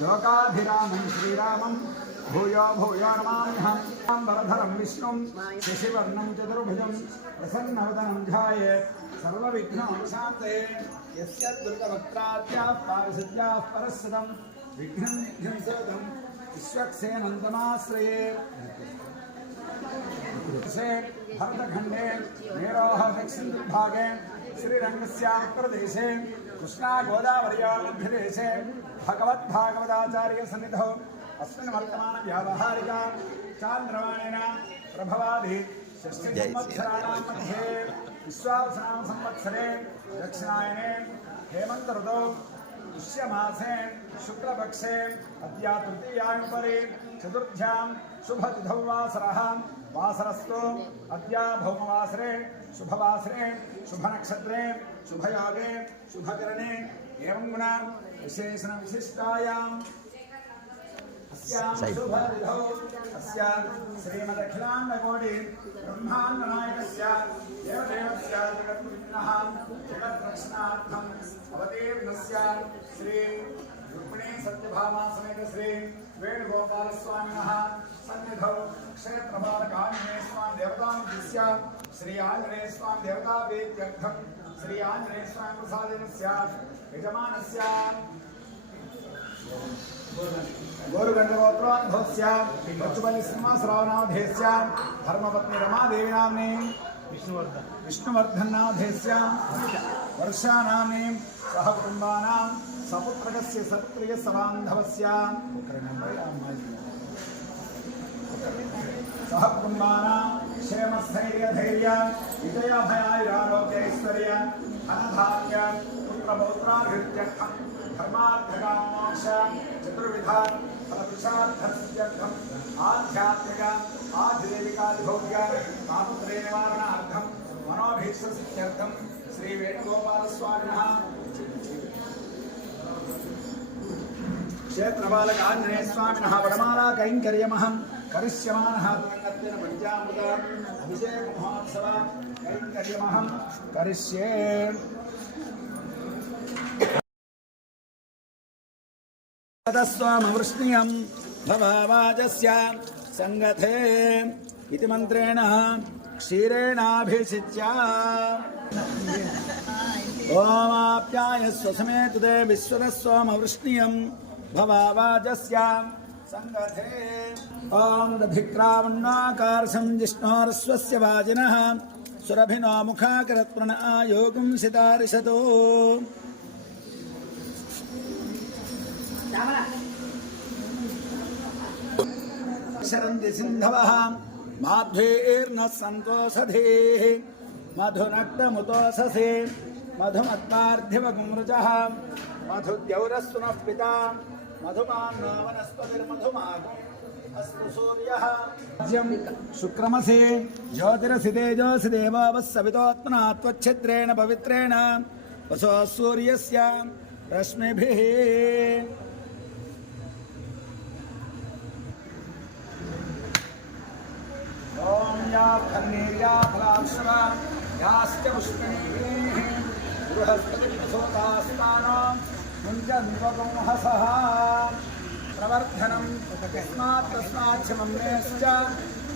लोकाभिरामं श्रीरामं भूयो भूयो नमाम्यहं वरधरं विष्णुं शशिवर्णं चतुर्भुजं प्रसन्नवदनं ध्यायेत् सर्वविघ्नोपशान्तये यस्य दुर्गवक्त्राद्याः पारिषद्याः परस्सदं विघ्नं विघ्नसेदं विश्वक्सेनन्तमाश्रये भरतखण्डे मेरोह दक्षिणभागे श्रीरङ्गस्यां प्रदेशे कृष्णा गोदावर्योः मध्यदेशे भगवद्भागवताचार्यसन्निधौ अस्मिन् वर्तमानव्यावहारिका चान्द्रमाणेन प्रभवादि षष्ठिसंवत्सराणां मध्ये विश्वावसुनाम संवत्सरे दक्षिणायने हेमन्त ऋतौ पुष्यमासे शुक्लपक्षे अद्य तृतीयामुपरि चतुर्थ्यां शुभतिथौ वासरः वासरस्तु अद्य भौमवासरे शुभवासरे शुभनक्षत्रे शुभयोगे शुभकरणे एवं गुणा विशेषण विशिष्टायां अस्यां शुभतिथौ अस्यां श्रीमदखिलाण्डकोटि ब्रह्माण्डनायकस्य देवदेवस्य जगद्विघ्नः जगद्रक्षणार्थम् अवतीर्णस्य श्री रुक्मिणी सत्यभामा समेत श्री वेणुगोपाल स्वामिनः सन्निधौ क्षेत्रपालकाञ्जनेय स्वामी देवतामुद्दिश्य श्री आञ्जनेय स्वामी देवताप्रीत्यर्थं श्री आञ्जनेय स्वामी प्रसादेन स्यात् यजमानस्य गोरुगण्डगोत्रोद्भवस्य बच्चुबलि सिंहश्रावणावधेस्य धर्मपत्नी रमादेवी नाम्नी विष्णुवर्धन नामधेस्य वर्षा नाम्नी सह कुटुम्बानां सपुत्रकस्य सत्प्रिय सबान्धवस्य सह कुटुम्बानां क्षेमस्थैर्य धैर्य विजय भयायुरारोग्यैश्वर्य धनधान्य पुत्रपौत्राभिवृद्ध्यर्थं धर्मार्थकामोक्ष चतुर्विधा फलपुरुषार्थसिद्ध्यर्थम् आध्यात्मिक आजीविकादिभोग्य कामत्रय निवारणार्थं मनोभीष्टसिद्ध्यर्थं श्री वेणुगोपालस्वामिनः क्षेत्रपालक आञ्जनेय स्वामिनः वरमाला कैङ्कर्यमहं करिष्यमानः तुरङ्गत्वेन पञ्चामृत अभिषेक महोत्सव कैङ्कर्यमहं करिष्ये। तदस्वामवृष्णियं भवावाजस्य सङ्गथे इति मन्त्रेण क्षीरेणाभिषिच्य ओमाप्यायस्व समेतुते विश्वदस्वामवृष्णियं भवावाजस्य सङ्गथे ॐ दधिक्रावण्णाकारसं जिष्णोरस्वस्य वाजिनः सुरभिनो मुखाकरत्प्रण आयोगं सितारिषतो शरन्ति सिन्धवः माध्वेर्न सन्तोषधेः मधुनक्तमुतोषसे मधुमत्पार्थिवगुमृजः मधुद्यौरस्तु नः पिता मधुमान्नो वनस्पतिर्मधुमागुम् अस्तु सूर्यः शुक्रमसे ज्योतिरसि तेजोऽसि देवो वः सवितोत्मना त्वच्छिद्रेण पवित्रेण वसो सूर्यस्य रश्मिभिः ओम या फलेया फलाश्वा याश्च पुष्पिणीः बृहस्पतिसोतास्तानो मुञ्जन्वगुंहसः प्रवर्धनं तस्मात् तस्माच्च मम्मेश्च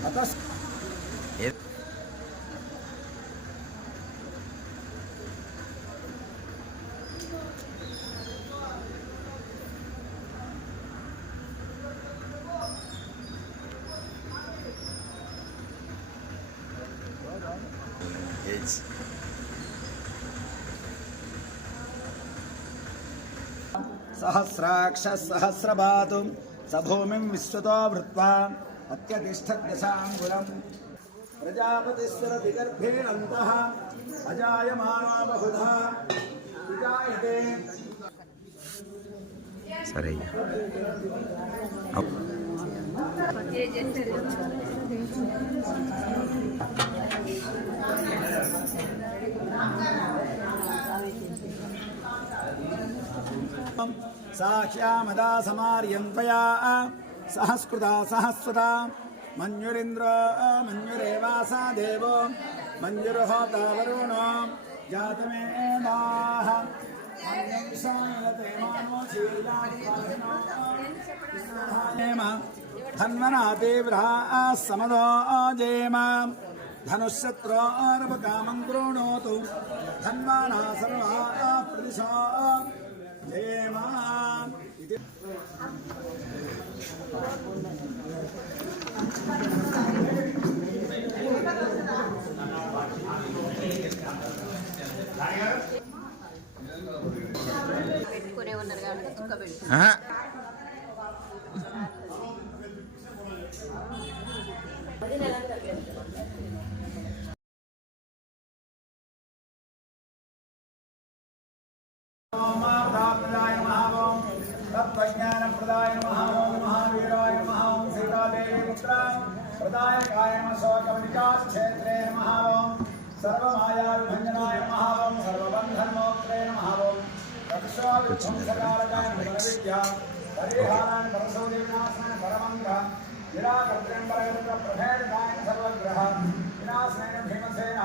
अतः सहस्राक्ष सहस्रपातु स भूमिं विश्वतो वृत्वा अत्यतिष्ठद्दशाङ्गुलम् प्रजापतिस्वरविगर्भेणन्तः अजायमानो बहुधा विजायते सरे साक्ष्यामदा समार्यन्त्वया सहस्कृता सहस्वता मन्युरिन्द्रो मन्युरेवासा देवो मन्युर्होता वरुणो जातमेनाः धन्वनाते समदो जेम धनुष्यत्रोर्वकामं कृणोतु धन्वाना सर्वा प्रदिशो जेम పెట్టుకునే ఉన్నారు కాబట్టి దుఃఖ పెట్టుకున్నారు तत्त्वज्ञानप्रदाय नमः ओं महावीराय नमः ओं सीतादेवी पुत्राय प्रदायकाय नमः शोकवनिकाक्षेत्रे नमः ओं सर्वमायाविभञ्जनाय नमः ओं सर्वबन्धनमोक्षे नमः ओं रक्षाविध्वंसकारकाय बलविद्या परिहाराय परसौर्यविनाशाय परमन्त्र निराकर्त्र्यं परगतप्रभेदकाय सर्वग्रह विनाशनेन भीमसेन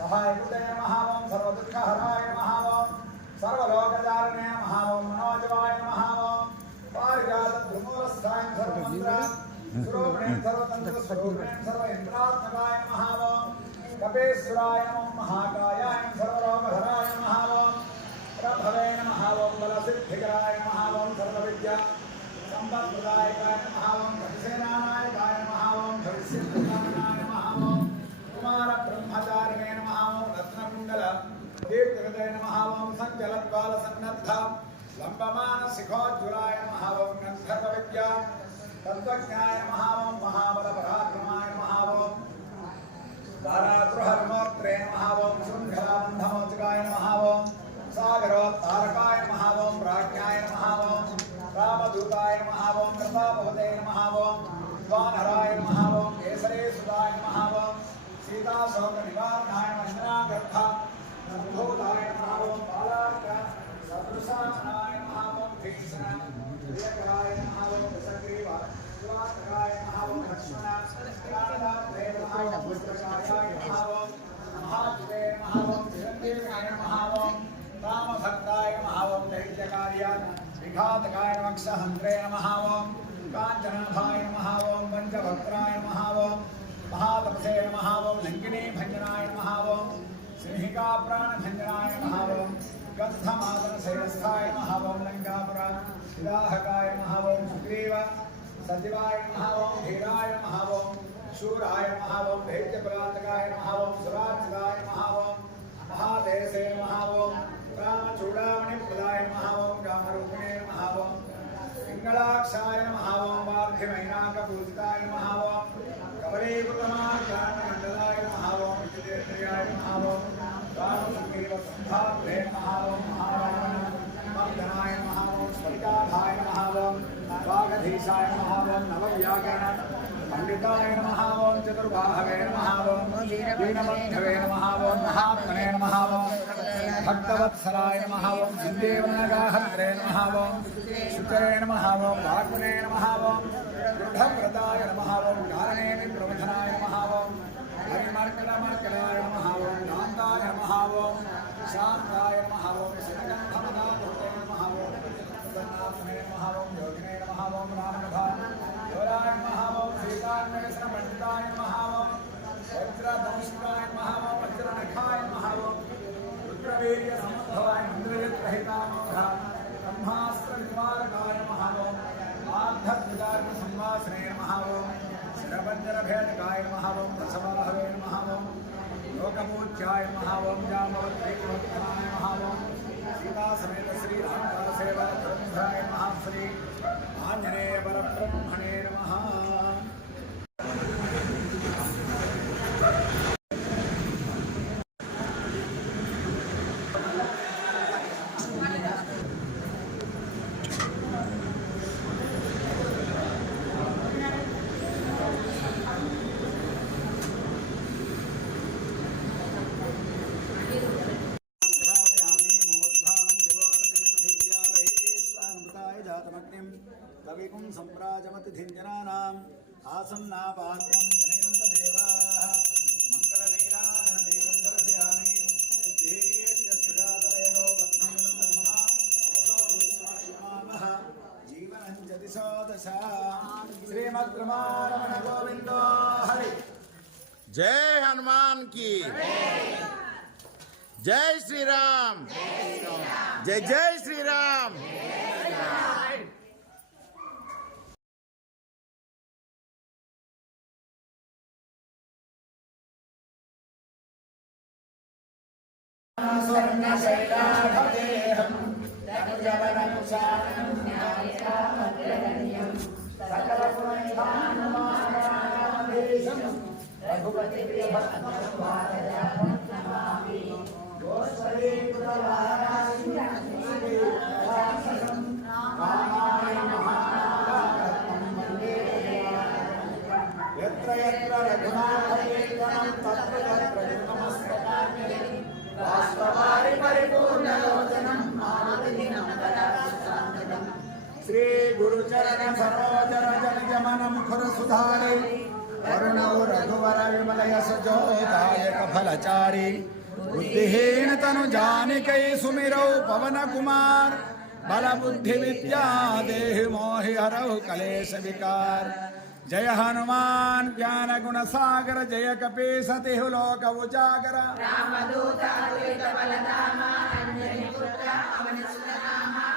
सहायकृते नमः ओं सर्वदुःखहराय नमः ओं सर्वलोकजारणे नमः ओं मनोजवाय नमः ओं पारिजातद्रुमूलस्थाय सर्वमन्त्र स्वरूपिणे सर्वतन्त्रस्वरूपिणे सर्वेन्द्रात्मकाय नमः ओं कपेश्वराय नमो महाकायाय सर्वलोकहराय नमः ओं प्रभवे नमः ओं बलसिद्धिकराय नमः ओं सर्वविद्या सम्पत्प्रदायकाय नमः ओं कपिसेनानायकाय नमः ओं भविष्यप्रदानाय नमः ओं कुमारब्रह्मचारिणे नमः ओं रत्नकुण्डल दीप्तिगते नमः ओं सञ्चलद्वालसन्नद्ध लम्बमानशिखोज्ज्वलाय नमः ओं गन्धर्वविद्या तत्त्वज्ञाय नमः ओं महाबलपराक्रमाय नमः ओं दारागृहविमोक्त्रे नमः ओं शृङ्खलाबन्धमोचकाय नमः ओं सागरोत्तारकाय नमः ओं प्राज्ञाय नमः ओं रामदूताय नमः ओं कृपाभवते नमः ओं वानराय नमः ओं केसरेसुताय नमः ओं सीताशोकनिवारणाय मञ्जनागर्भ भूताय नमः ओं बालार्क सदृशानाय नमः ओं भीषण प्रियकराय नमः ओं सग्रीव शिवात्मकाय नमः ओं लक्ष्मण प्राणदात्रे नमः ओं पुत्रकायाय नमः ओं महात्वे नमः ओं चिरञ्जीवाय नमः ओं रामभक्ताय नमः ओं दैत्यकार्य विघातकाय नमः क्षहन्त्रे नमः ओं काञ्चनाभाय नमः ओं पञ्चवक्त्राय नमः ओं महातपसे नमः ओं लङ्किनी भञ्जनाय नमः ओं सिंहिका प्राणभञ्जनाय नमः ओं गन्धमादनशैलस्थाय नमः ओं लङ्कापुरा विदाहकाय नमः ओं सुग्रीव सचिवाय नमः ओं धीराय नमः ओं शूराय नमः ओं दैत्यपलातकाय नमः ओं सुरार्चिताय नमः ओं महादेशे नमः ओं रामचूडामणिप्रदाय नमः ओं रामरूपिणे नमः ओं पिङ्गलाक्षाय नमः ओं वार्धिमैनाकपूजिताय नमः ओं कवलीकृतमार्गाण्डमण्डलाय नमः ओं विजयेन्द्रियाय नमः ओं रामसुग्रीवसम्भाव्ये नमः ओं महाराजनाय नमः ओं स्फटिकाधाय नमः ओं वागधीशाय नमः ओं नवव्याकरण पंडिताय नमः ओं चतुर्बाहवे नमः ओं दीनबन्धवे नमः ओं महात्मने नमः ओं भक्तवत्सलाय नमः ओं सन्देवनगाहत्रे नमः ओं शुचे नमः ओं वाग्मने नमः ओं वृद्धव्रताय नमः ओं कारणेन प्रवचनाय नमः ओं हरिमर्कटमर्कटाय नमः ओं कान्ताय नमः ओं शान्ताय नमः ओं शिवगन्धमदाधुते नमः ओं सन्नाथने नमः ओं योगिने नमः ओं रामनभाय योराय नमः ओं सीतान्वेषणपण्डिताय नमः ओं वज्रदंशिकाय नमः ओं वज्रनखाय नमः ओं रुद्रवीर्यसमुद्भवाय इन्द्रजित्रहितामोघा ब्रह्मास्त्रनिवारकाय नमः ओं आर्धभुजार्गसंवासने नमः ओं शिरभञ्जनभेदकाय नमः ओं दशबाहवे नमः ओं लोकपूज्याय नमः ओं जामवद्वैतवत्तमाय नमः ओं सीतासमेत श्रीरामदासेवा धर्मभ्राय नमः श्री आञ्जनेयपरब्रह्मणे नमः कविकुं सम्प्राजमतिधिञ्जनानाम् आसन्नापात्रं जनेन्द्रदेवाः मङ्गलवीराजनदेवं दर्शयामि दिशो दश श्रीमद्रमारमण गोविंदो हरि। जय हनुमान की जय श्री राम जय जय श्री राम। स्वर्णशैलाभदेहं यत्र यत्र रघुनाथकीर्तनं तत्र तत्र नमस्कारामि वास्तवारि परिपूर्णलोचनं मारुतिनं वरदासंततं श्री गुरुचरण सरोज रज निजमनं खुरसुधारि वरुणौ रघुवर विमल यश जोदायक फलचारि बुद्धिहीन तनु जानिकै सुमिरौ पवन कुमार बल बुद्धि विद्या देहि मोहि हरौ कलेश विकार। जय हनुमान ज्ञान गुण सागर जय कपीस तिहु लोक उजागर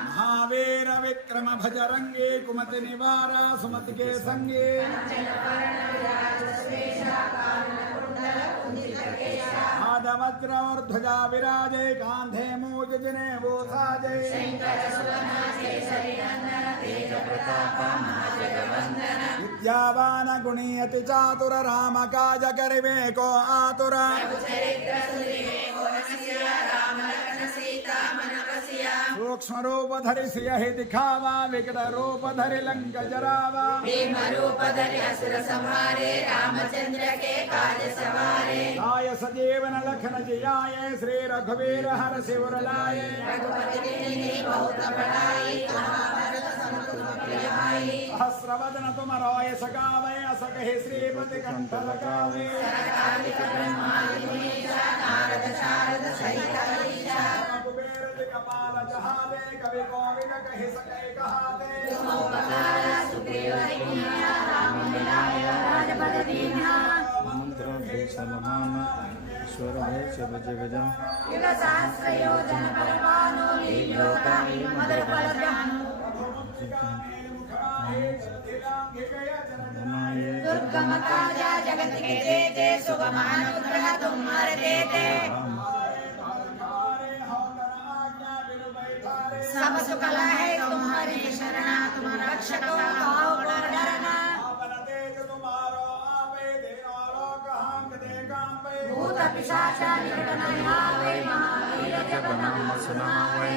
महावीर विक्रम भजरंगी कुमति निवारा सुमति के संगे वज्र और ध्वजा विराजे कांधे मूज जिने वो साजे विद्यावान गुणी अति चातुर राम काज करिबे को आतुर सूक्ष्म रूप धरि सियहि दिखावा विकट रूप धरि लंक जरावा भीम रूप धरि असुर संहारे रामचंद्र के काज सवारे आय सजीवन लखन जियाए श्री रघुवीर हर शिवर लाए रघुपति कीन्ही बहुत बड़ाई महाभारत सम तुम प्रिय भाई सहस्रवदन तुम रोय सगावे अस कहि श्रीपति कंठ लगावे सरकारिक ब्रह्मादि नारद शारद सहित ईशा कुबेर कपाल जहावे कवि कोविद कहि सकै कहाते तुम उपकार सुग्रीव कीन्हा राम मिलाय राजपद दीन्हा मंत्र सलमान ईश्वर है सब जगजा युग सहस्र योजन परमाणु लील्योताहि मदर फल ध्यानु दुर्गम काज जगत के जेते सुगम अनुग्रह तुम्हारे देते सब सुख है तुम्हारी शरणा तुम रक्षक हो को डरना भूत पिशाच निकट नहीं आवे महावीर जब नाम सुनावे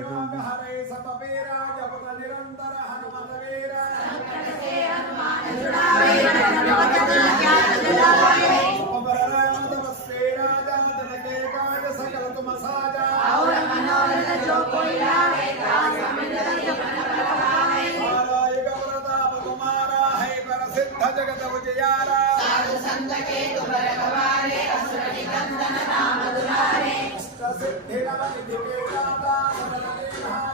रोग हरे सब पीरा जपत निरंतर हनुमत वीरा संकट से हनुमान छुड़ावे रघुपत ज्ञान दिलावे अबर राम तपस्वी राजा जन के काज सकल तुम साजा और मनोरथ जो कोई लावे काज मिलत जपन पावे युग प्रताप तुम्हारा है प्रसिद्ध जगत उजियारा साधु संत के तुम रखवारे असुर निकंदन नाम दुलारे सिद्धि नवनिधि के दाता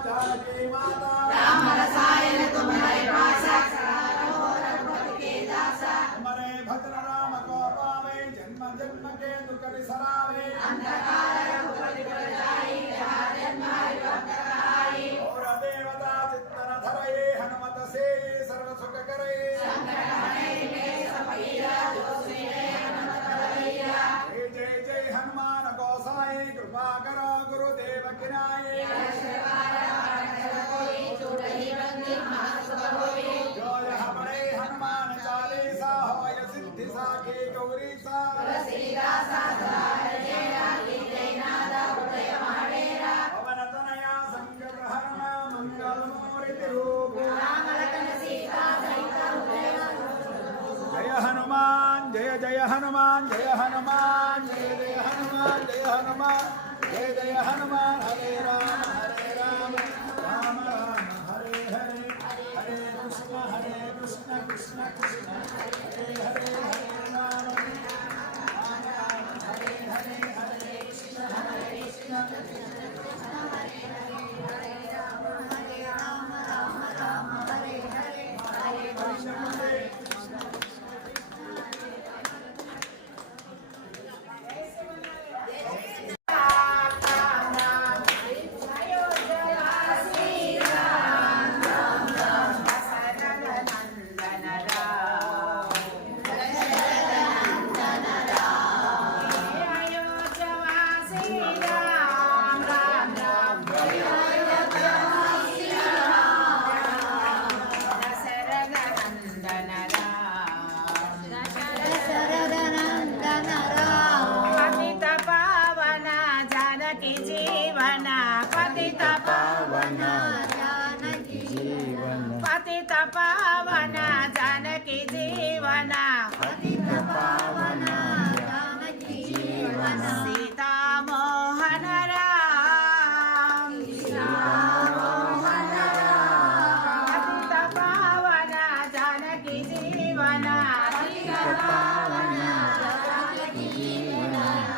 जानकी माता राम रसायन तुम्हारे पासा रहो रघुपति के दासा तुम्हारे भद्र राम को पावे जन्म जन्म के दुख बिसरावे अंधकार रघुपति पर जाई जहाँ जन्म हरि भक्त कहाई और देवता चित्तन धरये हनुमत से सर्व सुख करे संकट हरे में सपीरा जो सुने हनुमत बलैया जय जय जय हनुमान गोसाई कृपा करो गुरुदेव किनाए जो यह बड़े हनुमान चालीसा होय सिद्धि साखी गौरी सा पवन तनया संकट हरण मंगल मूर्ति रूप जय हनुमान जय जय हनुमान जय हनुमान जय जय हनुमान जय हनुमान जय जय हनुमान हरे राम राम राम हरे हरे हरे कृष्ण कृष्ण कृष्ण हरे हरे हरे राम हरे हरे हरे कृष्ण हरे राम राम राम हरे పతిత పావన జానకి జీవన పతిత పావన జానకి జీవన సీతా మోహన రామ పతిత పావన జానకి జీవన పతిత పావన జానకి జీవన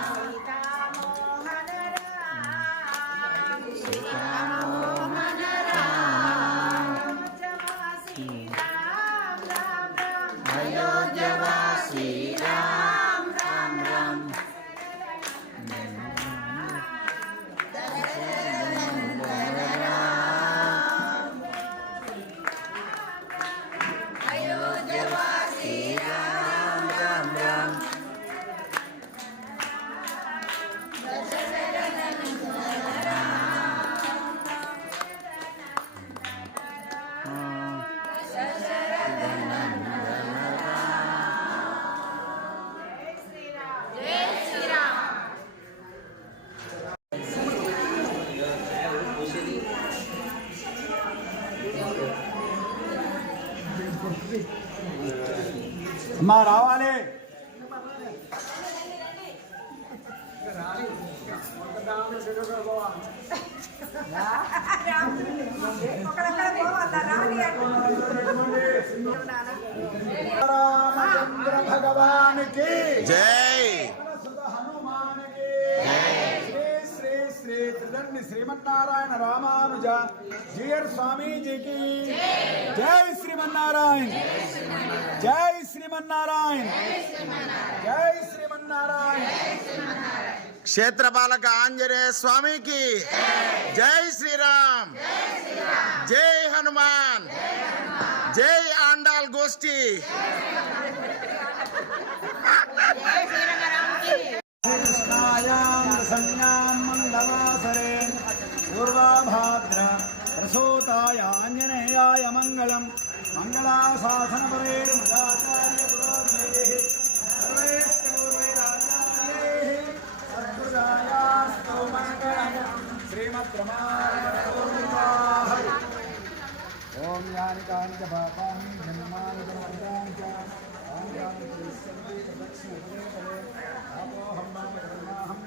సీతా మోహన రామ సీతా మోహన రామ సీతారామ రామ రామ అయోధ్యవాసి రామ్ రామ్ రామ్ అయోధ్యవాసి రామ్ రామ్ రామ్ అమ్మా రావాలి. రామచంద్ర భగవానికి జై హనుమానికి శ్రీ శ్రీ శ్రీ త్రిదండి శ్రీమన్నారాయణ రామానుజ జియర్ స్వామీజీకి జై శ్రీమన్నారాయణ జై శ్రీమన్నారాయణ జై శ్రీమన్నారాయణ. క్షేత్రపాలక ఆంజనేయ స్వామికి జై శ్రీరామ్ జై హనుమాన్ జై ఆండాల్ గోష్ఠి. కృష్ణాయాం సంజ్ఞాం మంగళవాసరే పూర్వాభాద్ర ప్రసూతాయ ఆంజనేయాయ మంగళం మంగళాశాసనపరే మదాచార్య పురోగమేః సర్వైశ్చ పూర్వైరాచార్యైః సద్గురుజాయాస్తు మంగళం శ్రీమద్రమారమణోర్వాహ. ఓం యాని కాని చ పాపాని జన్మాని జన్మదాని చ ఆంగాని త్రిస్సంతి ప్రదక్షిణే పదే ఆపోహం మామ కర్మాహం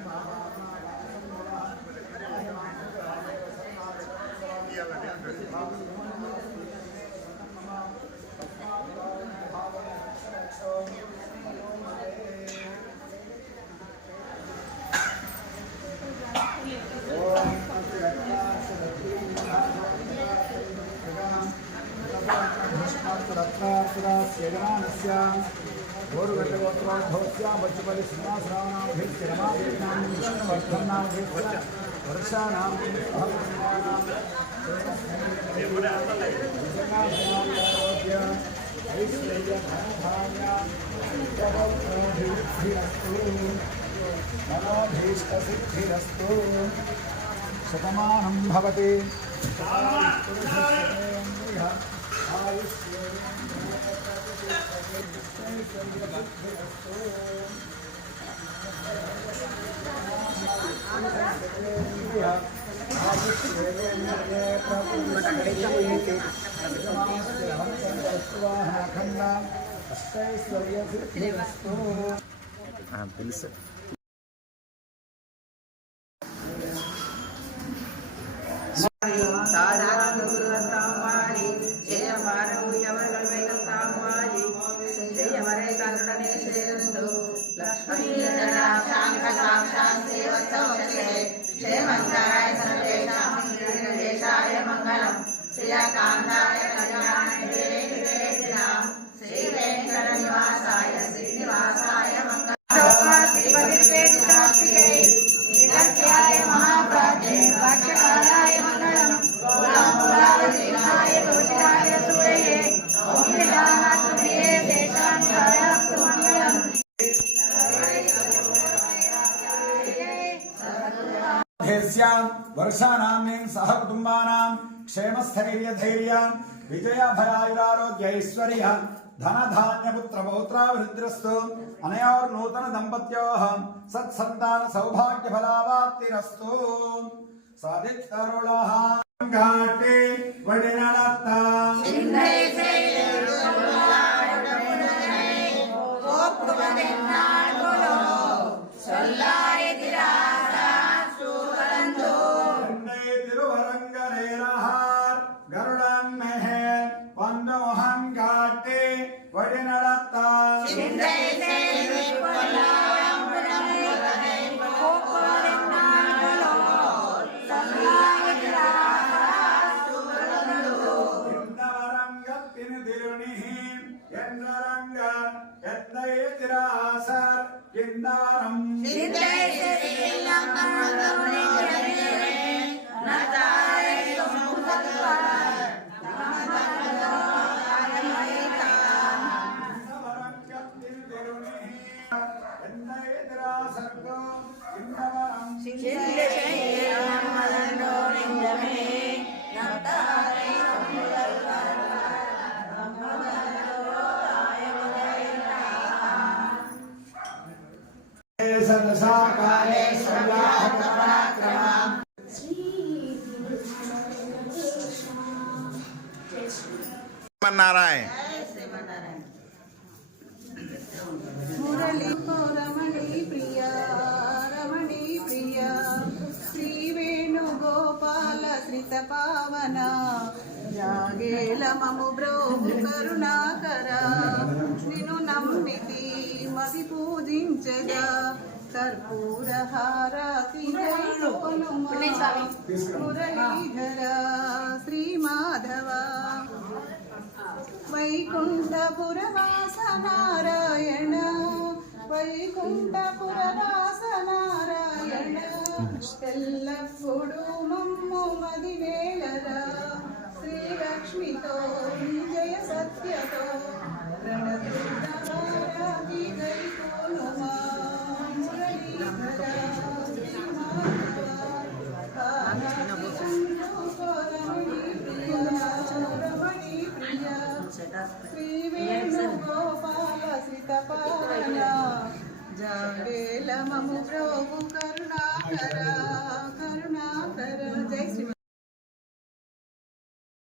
మనోభీష్టసిద్ధిరస్తు శతమానం భవతి. తెలుసు. वर्षाणां सह कुटुंबानां क्षेमस्थैर्य धैर्य विजय भयायुरारोग्य ऐश्वर्य धन धान्य पुत्र पौत्राभिवृद्धिरस्तु अनयोर नूतन दंपत्योः सत्संतान सौभाग्य फलावाप्तिरस्तु साधितरुलः घाटे वडिनलत्ता ఎన్నరంగ ఎన్నయతిరాసర్ ఇందారం నారాయణ మురళి రమణి ప్రియ రమణి ప్రియ శ్రీ వేణుగోపాల శ్రిత పావన జాగేల మము బ్రోము కరుణాకర నిన్ను నమ్మితి మది పూజించగా కర్పూర హారతి మురళీధర శ్రీ మాధవ వైకుంఠపురవాస నారాయణ వైకుంఠపురవాస నారాయణ ఎల్లప్పుడు మమ్ము మదివేలరా శ్రీలక్ష్మితో విజయ సత్యతో రణదుర్గవారాధి గైకోనుమా మురళీధర శ్రీ మాధవ రమణి ప్రియ శ్రీ వేణుగోపాల శ్రిత పావన జాగేల మము ప్రభు కరుణాకర